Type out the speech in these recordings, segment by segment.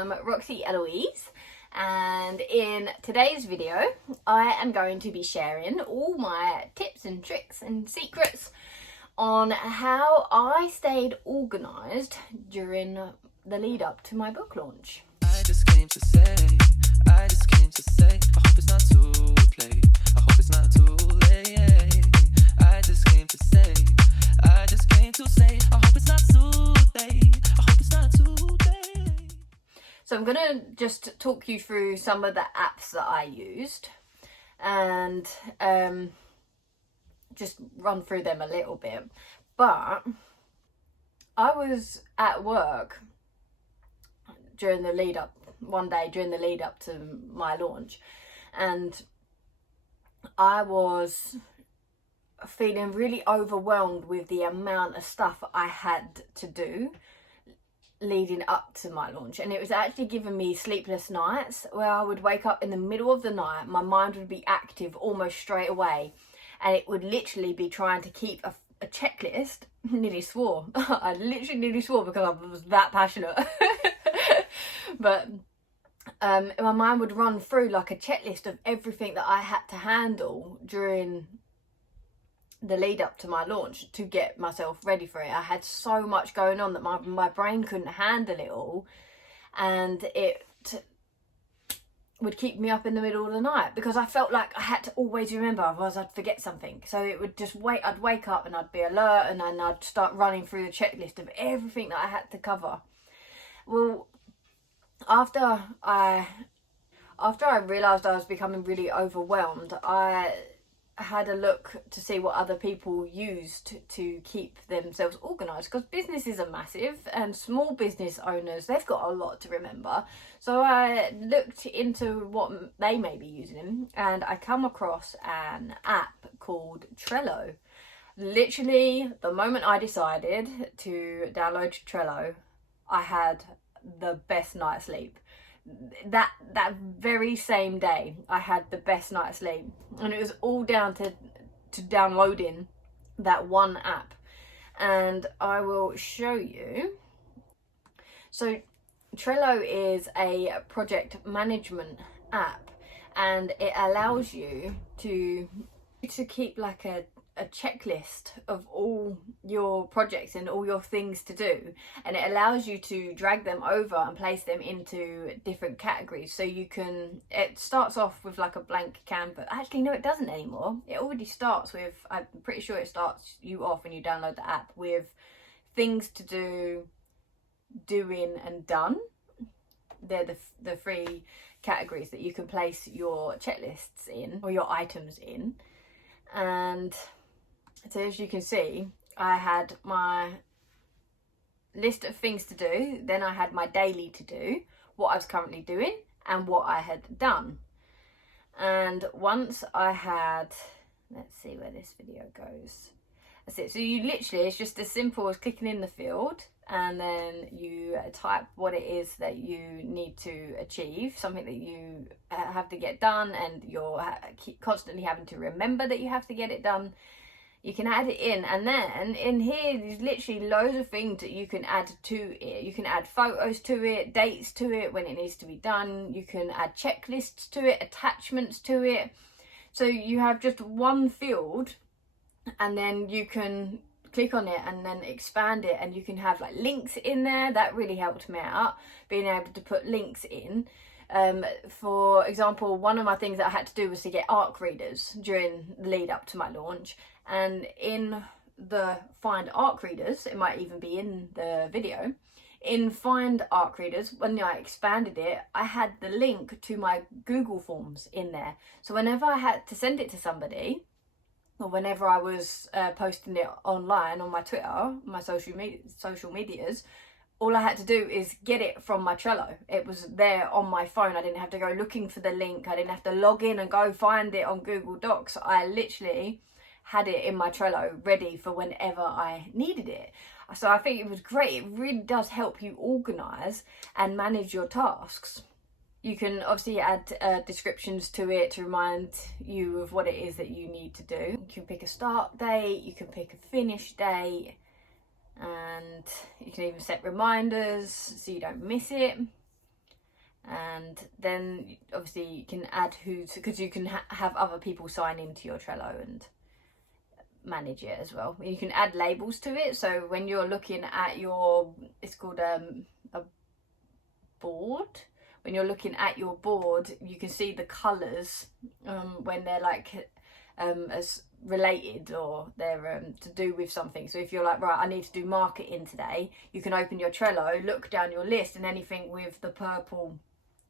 am Roxy Eloise, and in today's video I am going to be sharing all my tips and tricks and secrets on how I stayed organised during the lead up to my book launch. I just came to say, I hope it's not too late, I hope it's not too late. I just came to say, I hope it's not too late, I hope it's not too late. So I'm going to just talk you through some of the apps that I used and just run through them a little bit. But I was at work one day during the lead up to my launch, and I was feeling really overwhelmed with the amount of stuff I had to do leading up to my launch, and it was actually giving me sleepless nights where I would wake up in the middle of the night, my mind would be active almost straight away, and it would literally be trying to keep a checklist. Nearly swore. I literally nearly swore because I was that passionate. But my mind would run through like a checklist of everything that I had to handle during the lead up to my launch to get myself ready for it. I had so much going on that my brain couldn't handle it all, and it would keep me up in the middle of the night because I felt like I had to always remember, otherwise I'd forget something. So it would just I'd wake up and I'd be alert, and then I'd start running through the checklist of everything that I had to cover. Well, after I realised I was becoming really overwhelmed, I had a look to see what other people used to keep themselves organised, because businesses are massive and small business owners, they've got a lot to remember. So I looked into what they may be using, and I come across an app called Trello. Literally the moment I decided to download Trello, I had the best night's sleep. That very same day I had the best night's sleep, and it was all down to downloading that one app, and I will show you. So Trello is a project management app, and it allows you to keep like a checklist of all your projects and all your things to do, and it allows you to drag them over and place them into different categories. So it starts off with like a blank canvas. Actually no, it doesn't anymore. It already starts with, I'm pretty sure it starts you off when you download the app with things to do, doing and done. They're the three categories that you can place your checklists in, or your items in. And so as you can see, I had my list of things to do, then I had my daily to do, what I was currently doing and what I had done. And once I had, let's see where this video goes. That's it. So you literally, it's just as simple as clicking in the field, and then you type what it is that you need to achieve, something that you have to get done, and you're constantly having to remember that you have to get it done. You can add it in, and then in here there's literally loads of things that you can add to it. You can add photos to it, dates to it when it needs to be done. You can add checklists to it, attachments to it. So you have just one field, and then you can click on it and then expand it, and you can have like links in there. That really helped me out, being able to put links in. For example, one of my things that I had to do was to get ARC readers during the lead up to my launch, and in the Find ARC readers, it might even be in the video, in Find ARC readers, when I expanded it, I had the link to my Google Forms in there. So whenever I had to send it to somebody, or whenever I was posting it online on my Twitter, my social medias, all I had to do is get it from my Trello. It was there on my phone. I didn't have to go looking for the link. I didn't have to log in and go find it on Google Docs. I literally had it in my Trello ready for whenever I needed it. So I think it was great. It really does help you organise and manage your tasks. You can obviously add descriptions to it to remind you of what it is that you need to do. You can pick a start date, you can pick a finish date, and you can even set reminders so you don't miss it. And then obviously you can add because you can have other people sign into your Trello and manage it as well. You can add labels to it, so when you're looking at your, it's called a board, when you're looking at your board, you can see the colours when they're like as related, or they're to do with something. So if you're like, right, I need to do marketing today, you can open your Trello, look down your list, and anything with the purple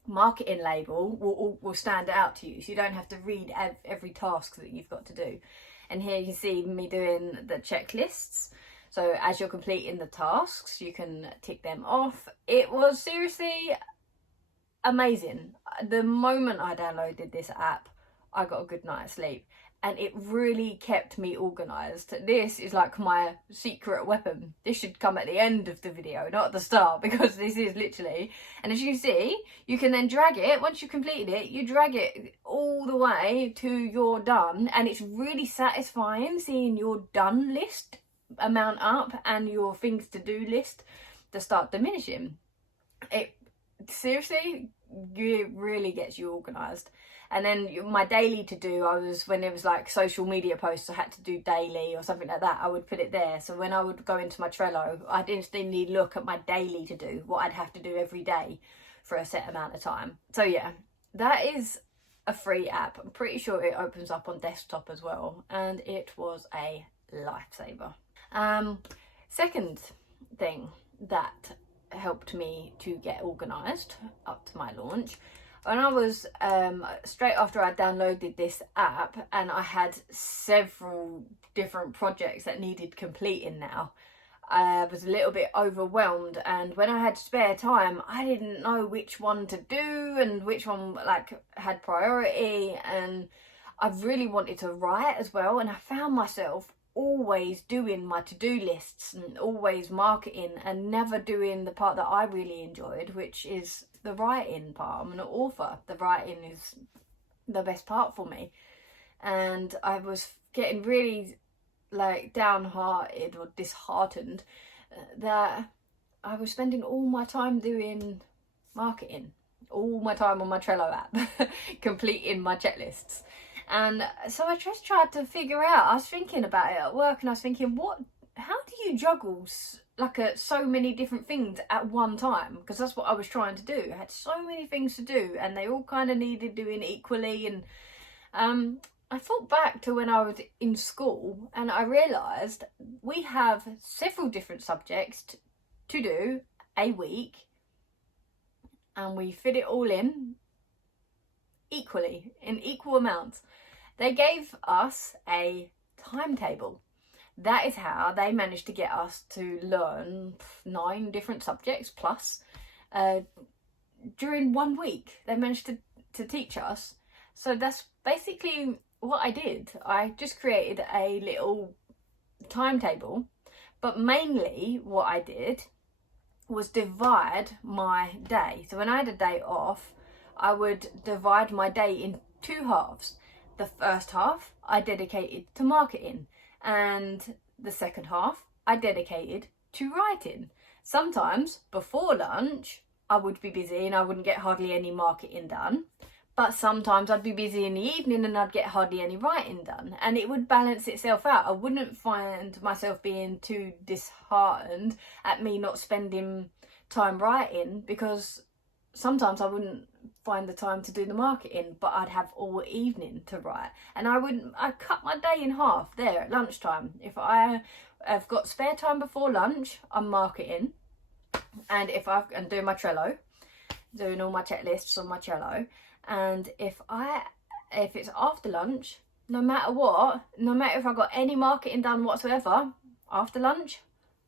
marketing label will stand out to you, so you don't have to read every task that you've got to do. And here you see me doing the checklists, so as you're completing the tasks you can tick them off. It was seriously amazing. The moment I downloaded this app, I got a good night's sleep, and it really kept me organised. This is like my secret weapon. This should come at the end of the video, not at the start, because this is literally, and as you see, you can then drag it, once you've completed it, you drag it all the way to your done, and it's really satisfying seeing your done list amount up and your things to do list to start diminishing. It seriously, it really gets you organised. And then my daily to do, when it was like social media posts I had to do daily or something like that, I would put it there. So when I would go into my Trello, I'd instantly look at my daily to do, what I'd have to do every day for a set amount of time. So yeah, that is a free app. I'm pretty sure it opens up on desktop as well, and it was a lifesaver. Second thing that helped me to get organised up to my launch, when I was straight after I downloaded this app, and I had several different projects that needed completing now, I was a little bit overwhelmed, and when I had spare time I didn't know which one to do and which one like had priority, and I really wanted to write as well, and I found myself always doing my to-do lists and always marketing and never doing the part that I really enjoyed, which is the writing part. I'm an author. The writing is the best part for me, and I was getting really like downhearted or disheartened that I was spending all my time doing marketing, all my time on my Trello app completing my checklists. And so I just tried to figure out, I was thinking about it at work, and I was thinking, how do you juggle so many different things at one time? Because that's what I was trying to do. I had so many things to do, and they all kind of needed doing equally. And I thought back to when I was in school, and I realised we have several different subjects to do a week, and we fit it all in equally, in equal amounts. They gave us a timetable. That is how they managed to get us to learn 9 different subjects plus during 1 week. They managed to teach us. So that's basically what I did. I just created a little timetable, but mainly what I did was divide my day. So when I had a day off, I would divide my day in 2 halves. The first half I dedicated to marketing, and the second half I dedicated to writing. Sometimes before lunch I would be busy and I wouldn't get hardly any marketing done, but sometimes I'd be busy in the evening and I'd get hardly any writing done, and it would balance itself out. I wouldn't find myself being too disheartened at me not spending time writing, because sometimes I wouldn't find the time to do the marketing, but I'd have all evening to write, and I'd cut my day in half there at lunchtime. If I have got spare time before lunch, I'm marketing, and I'm doing my Trello, doing all my checklists on my Trello, and if it's after lunch, no matter if I got any marketing done whatsoever, after lunch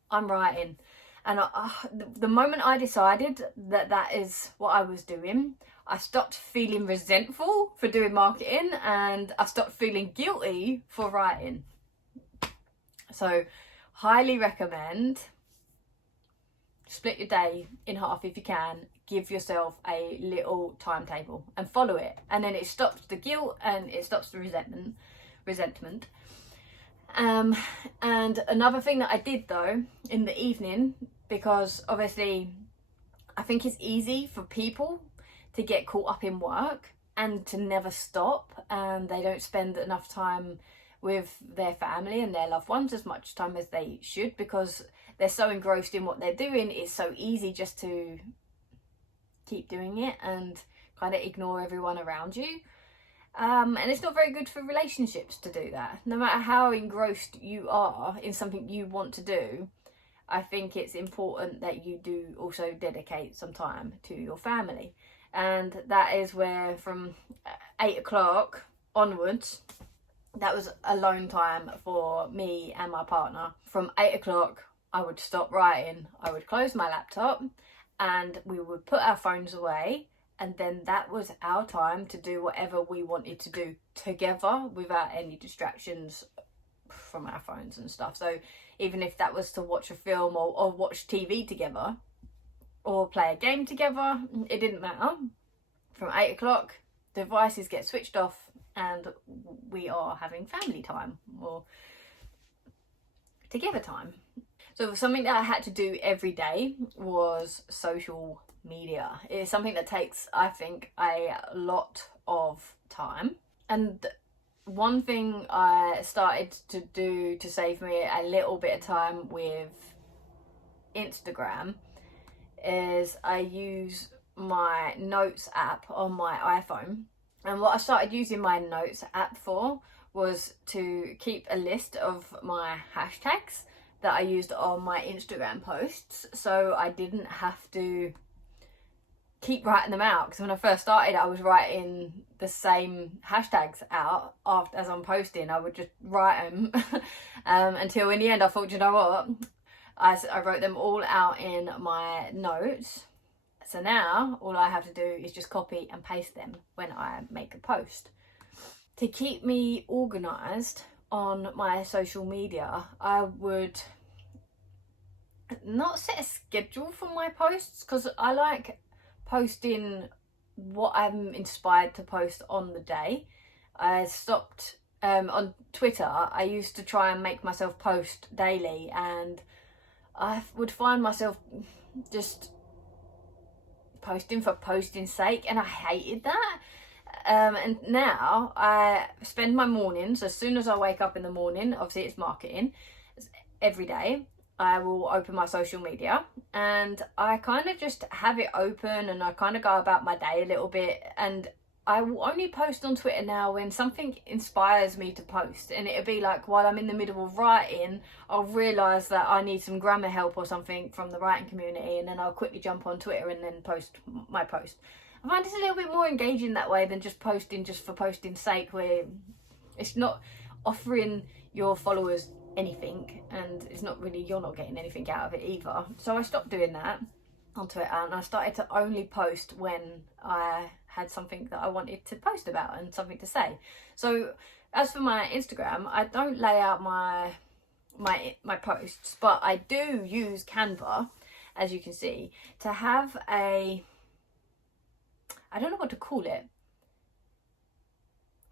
I'm writing. And the moment I decided that is what I was doing, I stopped feeling resentful for doing marketing, and I stopped feeling guilty for writing. So, highly recommend, split your day in half if you can, give yourself a little timetable and follow it. And then it stops the guilt and it stops the resentment. And another thing that I did though in the evening, because obviously I think it's easy for people to get caught up in work and to never stop, and they don't spend enough time with their family and their loved ones, as much time as they should, because they're so engrossed in what they're doing. It's so easy just to keep doing it and kind of ignore everyone around you. And it's not very good for relationships to do that. No matter how engrossed you are in something you want to do, I think it's important that you do also dedicate some time to your family. And that is where from 8 o'clock onwards, that was alone time for me and my partner. From 8 o'clock, I would stop writing, I would close my laptop, and we would put our phones away, and then that was our time to do whatever we wanted to do together without any distractions from our phones and stuff. So even if that was to watch a film or watch TV together or play a game together, it didn't matter. From 8 o'clock, devices get switched off and we are having family time or together time. So something that I had to do every day was social media. It's something that takes, I think, a lot of time. And one thing I started to do to save me a little bit of time with Instagram is I use my notes app on my iPhone. And what I started using my notes app for was to keep a list of my hashtags that I used on my Instagram posts, so I didn't have to keep writing them out. Because when I first started, I was writing the same hashtags out after as I'm posting. I would just write them until in the end I thought, you know what, I wrote them all out in my notes. So now all I have to do is just copy and paste them when I make a post. To keep me organised on my social media, I would not set a schedule for my posts, because I like posting what I'm inspired to post on the day. I stopped on Twitter. I used to try and make myself post daily, and I would find myself just posting for posting's sake, and I hated that. And now I spend my mornings, as soon as I wake up in the morning, obviously it's marketing, every day I will open my social media and I kind of just have it open and I kind of go about my day a little bit, and I will only post on Twitter now when something inspires me to post, and it'll be like while I'm in the middle of writing, I'll realise that I need some grammar help or something from the writing community, and then I'll quickly jump on Twitter and then post my post. I find it's a little bit more engaging that way than just posting just for posting's sake, where it's not offering your followers anything and it's not really, you're not getting anything out of it either. So I stopped doing that on Twitter and I started to only post when I had something that I wanted to post about and something to say. So as for my Instagram, I don't lay out my posts, but I do use Canva, as you can see, to have a, I don't know what to call it.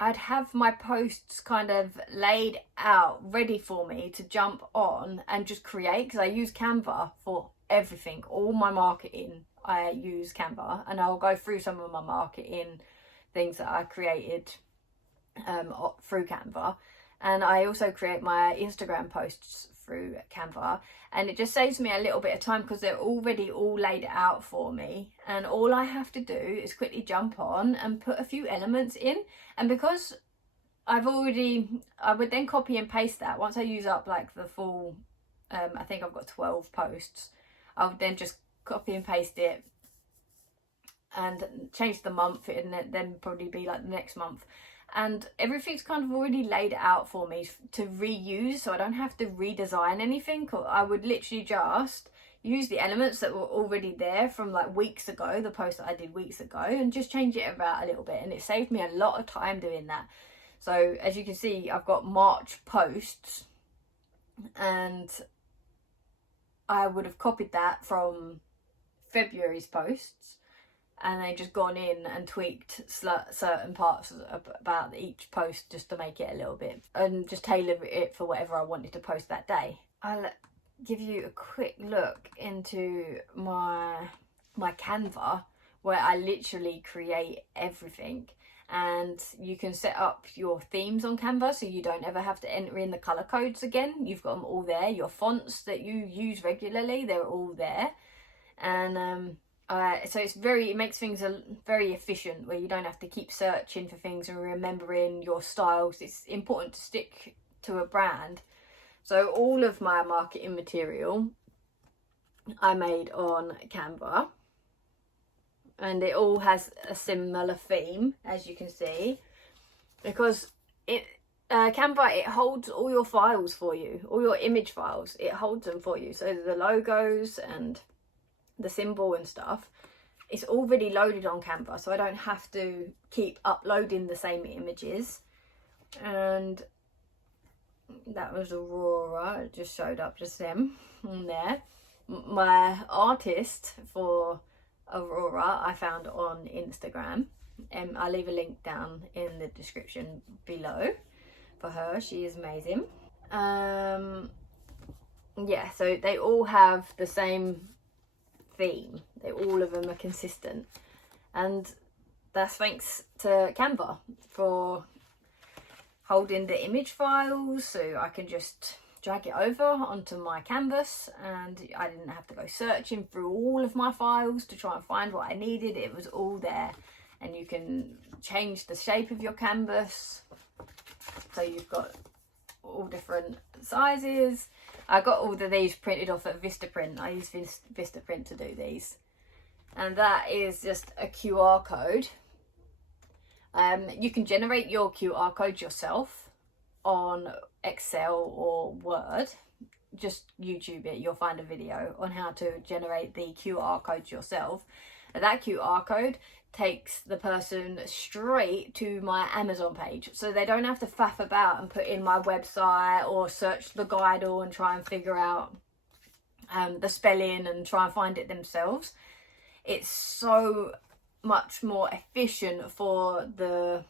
I'd have my posts kind of laid out, ready for me to jump on and just create, because I use Canva for everything. All my marketing, I use Canva, and I'll go through some of my marketing things that I created through Canva. And I also create my Instagram posts through Canva, and it just saves me a little bit of time because they're already all laid out for me, and all I have to do is quickly jump on and put a few elements in. And because I would then copy and paste that once I use up like the full I think I've got 12 posts. I would then just copy and paste it and change the month, and then probably be like the next month. And everything's kind of already laid out for me to reuse, so I don't have to redesign anything. I would literally just use the elements that were already there from like weeks ago, the post that I did weeks ago, and just change it about a little bit, and it saved me a lot of time doing that. So as you can see, I've got March posts, and I would have copied that from February's posts, and then just gone in and tweaked certain parts about each post just to make it a little bit, and just tailor it for whatever I wanted to post that day. I'll give you a quick look into my Canva, where I literally create everything. And you can set up your themes on Canva, so you don't ever have to enter in the color codes again. You've got them all there. Your fonts that you use regularly, they're all there. And so it makes things very efficient, where you don't have to keep searching for things and remembering your styles. It's important to stick to a brand. So all of my marketing material I made on Canva, and it all has a similar theme, as you can see, because Canva, it holds all your files for you, all your image files. It holds them for you. So the logos and the symbol and stuff, it's already loaded on Canva, so I don't have to keep uploading the same images. And that was Aurora. It just showed up just them on there. My artist for Aurora I found on Instagram, and I'll leave a link down in the description below for her. She is amazing. Yeah, so they all have the same theme. All of them are consistent, and that's thanks to Canva for holding the image files, so I can just drag it over onto my canvas, and I didn't have to go searching through all of my files to try and find what I needed. It was all there, and you can change the shape of your canvas, so you've got all different sizes. I got all of these printed off at Vistaprint. I use Vistaprint to do these, and that is just a QR code. You can generate your QR code yourself on Excel or Word. Just YouTube it, you'll find a video on how to generate the QR code yourself. And that QR code takes the person straight to my Amazon page, so they don't have to faff about and put in my website or search the guide and try and figure out the spelling and try and find it themselves. It's so much more efficient for the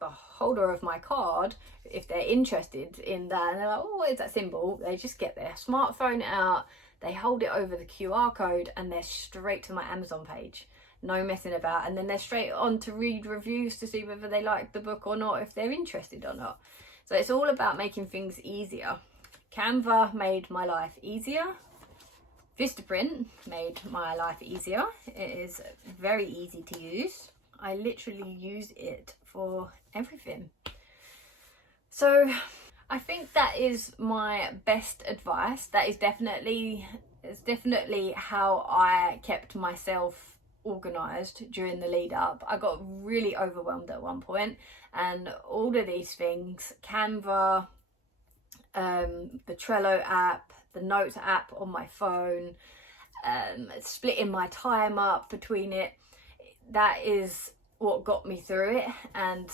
holder of my card, if they're interested in that and they're like, oh, what is that symbol? They just get their smartphone out, they hold it over the QR code, and they're straight to my Amazon page. No messing about. And then they're straight on to read reviews to see whether they like the book or not, if they're interested or not. So it's all about making things easier. Canva made my life easier. Vistaprint made my life easier. It is very easy to use. I literally use it for everything. So I think that is my best advice. That is definitely how I kept myself organised during the lead up. I got really overwhelmed at one point, and all of these things, Canva, the Trello app, the Notes app on my phone, splitting my time up between it, that is what got me through it and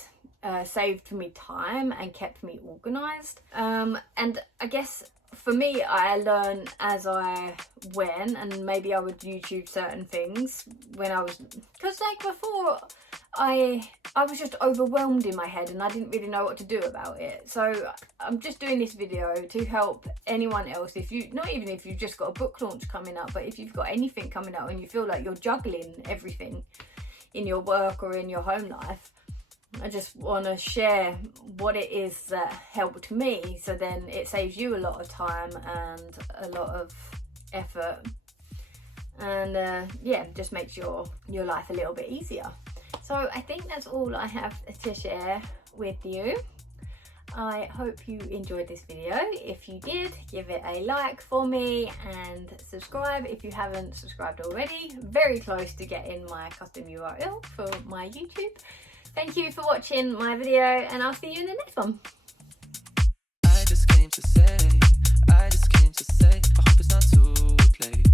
saved me time and kept me organised. And I guess for me, I learn as I went, and maybe I would YouTube certain things when I was, because like before I was just overwhelmed in my head and I didn't really know what to do about it. So I'm just doing this video to help anyone else, if you, not even if you've just got a book launch coming up, but if you've got anything coming up and you feel like you're juggling everything in your work or in your home life, I just want to share what it is that helped me, so then it saves you a lot of time and a lot of effort, and yeah, just makes your life a little bit easier. So I think that's all I have to share with you. I hope you enjoyed this video. If you did, give it a like for me and subscribe if you haven't subscribed already. Very close to getting my custom URL for my YouTube. Thank you for watching my video, and I'll see you in the next one. I just came to say, I hope it's not too late.